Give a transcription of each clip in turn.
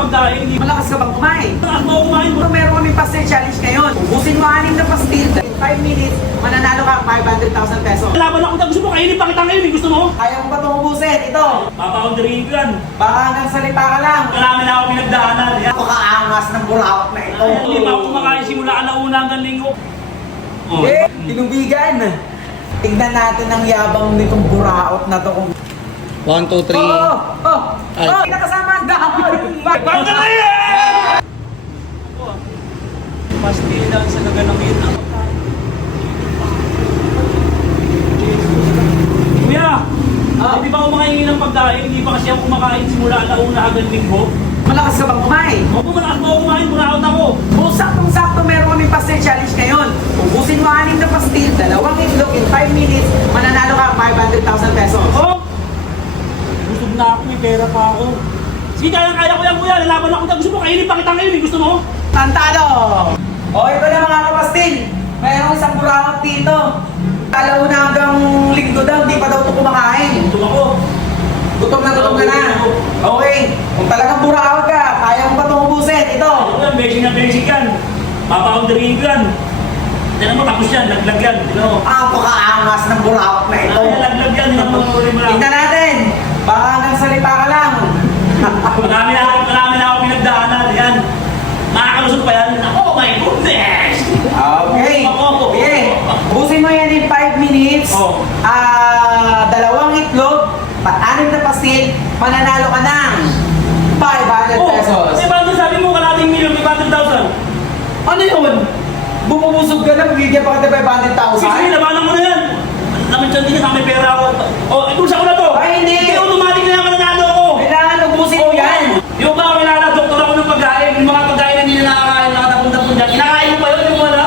pagkain. Malakas ka bang kumain? Malakas mo kumain. Kung meron kaming pastil challenge ngayon, ubusin mo 6 na pastil. In 5 minutes, mananalo ka 500,000 pesos. Laban ako na gusto mo, kainin pa kita ngayon. Gusto mo? Kaya mo ba itong ubusin? Ito. Papaundariin ko yan. Baka hanggang salita ka lang. Marami na ako pinagdaanan. Yan. Napakaangas ng buraot na ito. Hindi pa ako kumakain simula alauna hanggang linggo. Oh. Tinubigan. Tignan natin ang yabang nitong buraot na to kung... 1, 2, 3. Pinakasama ang dahon. Pagkakain! Pastil lang sa naganangin. Kuya! Hindi pa ako makahingi ng pagkain. Hindi pa kasi ako kumakain simula alauna hanggang linggo. Malakas ka bang kumain? Opo, malakas mo ako kumain. Buraot ako. Kung saktong-sakto meron kaming pastil challenge ngayon, ubusin mo 6 na pastil, 2 itlog in 5 minutes, mananalo ka 500,000 pesos. Oh! Busog na ako, may pera pa ako. Sige, kaya ko yan, kuya. Lalaban ako. Gusto mo, kainin pa kita ngayon. Gusto mo? Tantado! O ito na mga kapastil, mayroong isang buraot dito. Alauna hanggang linggo daw, hindi pa daw ito kumakain. Gusto ako. Gutom na na. Okay, kung talagang buraot ka, kaya mo ba itong ubusin? Ito. Ito yan, basic yan. Papaundariin ko yan. Tignan mo, tapos yan. Laglag yan. Tignan mo. Napakaangas ng buraot na ito. Ay, laglag yan. Tignan mo, uri mo lang. Tignan natin. Baka hanggang salita ka lang. Marami na ako pinagdaanan. Yan. Nakakalusot pa yan. Oh my goodness! Okay. Okay. Ubusin mo yan in 5 minutes. Oh. 2 itlog, 6 na pastil, mananalo ka ng 500 pesos. Kasi parang sabi mo, kalating million, 500,000. Ano yun? Bumubusog ka na, bigyan pa kita 500,000? Sige, labanan mo na yan. Naman dyan din, may pera ako. Oh, itulsa ko na to. Ay, hindi. Hindi, automatic na yan, mananalo ako. Kailangan ubusin mo yan. Yung ba, kilala, doktor ako ng pagkain. Yung mga pagkain na hindi na nakakain, nakatapon-tapon dyan. Kinakain mo pa yun, yung wala.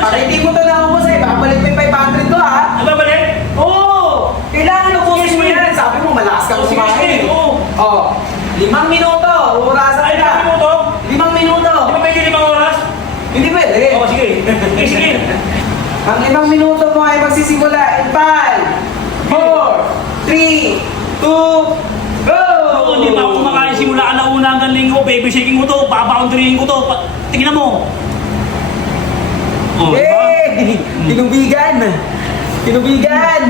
Para hindi mo ito naubos eh, babalik mo yung 500 ko ha. Nababalik? Oo! Kailangan ubusin mo yan. Sabi mo, malakas ka Sige, kumain. oo. Oh, 5 minuto. Urasan Ay, ka. 5 minuto? 5 minuto. Di ba pwede 5 oras? Hindi pwede. Oo, sige. Sige. Ang 5 minuto mo ay magsisimula in 5, 4, 3, 2, go! Oo, hindi pa ako kumakain simula alauna hanggang linggo. Baby shaking mo to, papaundariin ko to. Tingnan mo. Oh, diba? Tinubigan! Tinubigan!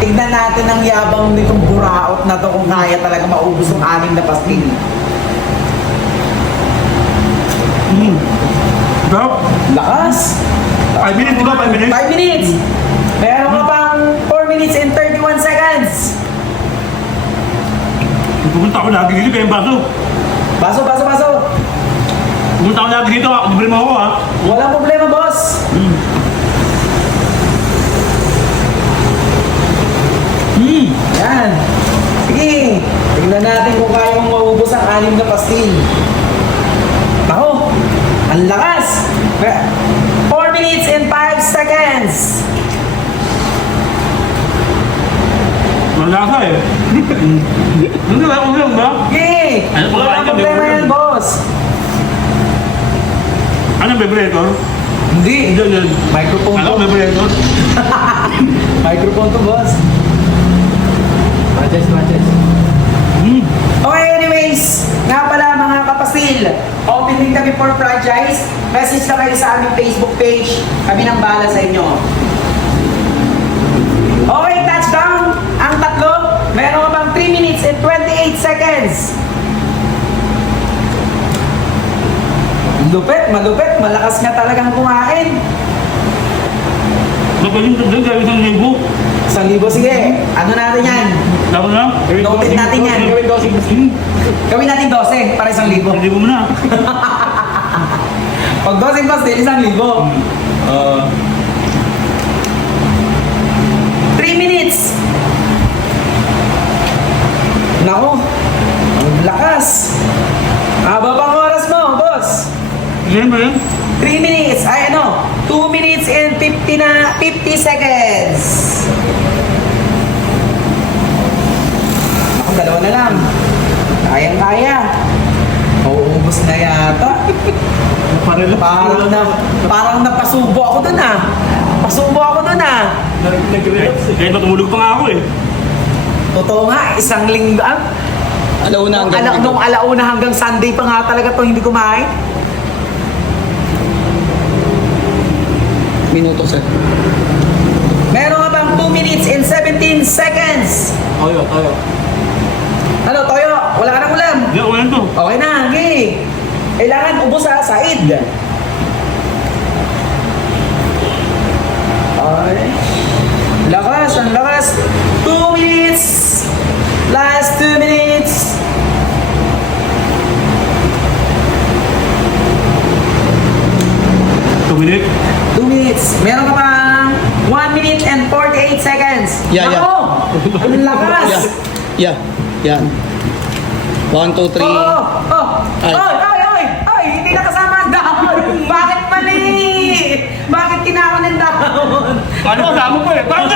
Tignan natin ang yabang nitong buraot na to kung kaya talaga maubos ang 6 na pastil. Diba? Lakas! 5 minutes, di ba? 5 minutes? 5 minutes! Meron ka pang 4 minutes and 31 seconds! Pupunta ako lagi dito, kaya yung baso. Baso, baso, baso! Pupunta ako lagi dito, libre mo ako ha. Walang problema, boss! Yan! Sige! Tignan natin kung kaya mong maubos ang 6 na pastil. Ako! Ang lakas! 4 minutes and 5 seconds! Wala ka eh. Hindi ba? Kung lang ba? Okay! Ano pa Walang kain ka, problema Bebretor? yan, boss! Anong vibrator? Hindi! Hindi yan. Microphone Ano to. vibrator? Microphone to, boss. Matches, matches. Okay, anyways, nga pala mga kapasil, open din kami for franchise. Message na kayo sa aming Facebook page. Kami nang bahala sa inyo. Okay, touchdown! Ang tatlo, meron ka bang 3 minutes and 28 seconds. Lupit, malupit, malakas nga talagang kumain. Magaling ka din, gawin ng libo. 1,000, sige. Ano natin yan? Dapat na? Noted natin yan. Gawin natin 12 para 1,000. Libo mo na. Pag 12 pastil, 1,000. 3 minutes. Nako, ang lakas. Haba pang oras mo, boss. Ganyan ba yan? 3 minutes, ay ano, 2 minutes and 50 seconds. Ako, 2 na lang. Kayang-kaya. Mauubos na yata. Parang napasubo ako dun ah. Pasubo ako dun ah. Kahit matulog pa nga ako eh. Totoo Totoo nga, isang linggo. Alauna hanggang Nung alauna hanggang Sunday pa nga talaga to hindi kumain. minuto, sir. Meron nga bang 2 minutes and 17 seconds? Tayo. Ano, Toyo? Wala ka ng ulam? Hindi, wala to. Okay na, okay. Kailangan ubos sa Said. Okay. Lakas, ang lakas. 2 minutes. Last 2 minutes. Tumilit. 2 minutes. Meron ka pang 1 minute and 48 seconds. Yeah. Nako! Ang lakas! Yan. 1, 2, 3. Ay. Ay! Hindi na kasama ang dahon! Bakit mali? Bakit tinawon ang dahon? Ano kasama ko eh? Parang